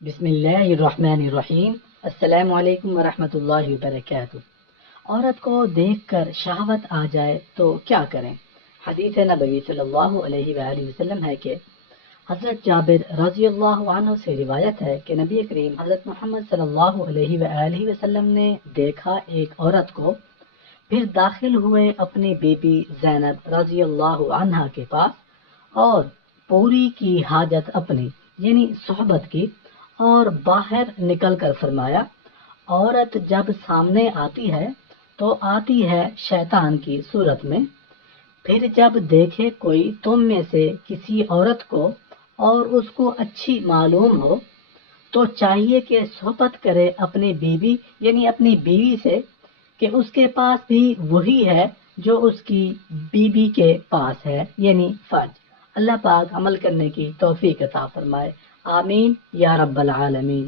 بسم اللہ الرحمن الرحیم۔ السلام علیکم ورحمۃ اللہ وبرکاتہ۔ عورت کو دیکھ کر شہوت آ جائے تو کیا کریں؟ حدیث نبوی صلی اللہ علیہ وآلہ وسلم ہے کہ حضرت جابر رضی اللہ عنہ سے روایت ہے کہ نبی کریم حضرت محمد صلی اللہ علیہ وآلہ وسلم نے دیکھا ایک عورت کو، پھر داخل ہوئے اپنی بیٹی زینب رضی اللہ عنہا کے پاس اور پوری کی حاجت اپنی یعنی صحبت کی، اور باہر نکل کر فرمایا، عورت جب سامنے آتی ہے تو آتی ہے شیطان کی صورت میں، پھر جب دیکھے کوئی تم میں سے کسی عورت کو اور اس کو اچھی معلوم ہو تو چاہیے کہ صحبت کرے اپنی بیوی یعنی اپنی بیوی سے، کہ اس کے پاس بھی وہی ہے جو اس کی بیوی کے پاس ہے یعنی فرج۔ اللہ پاک عمل کرنے کی توفیق عطا فرمائے، آمین یا رب العالمین۔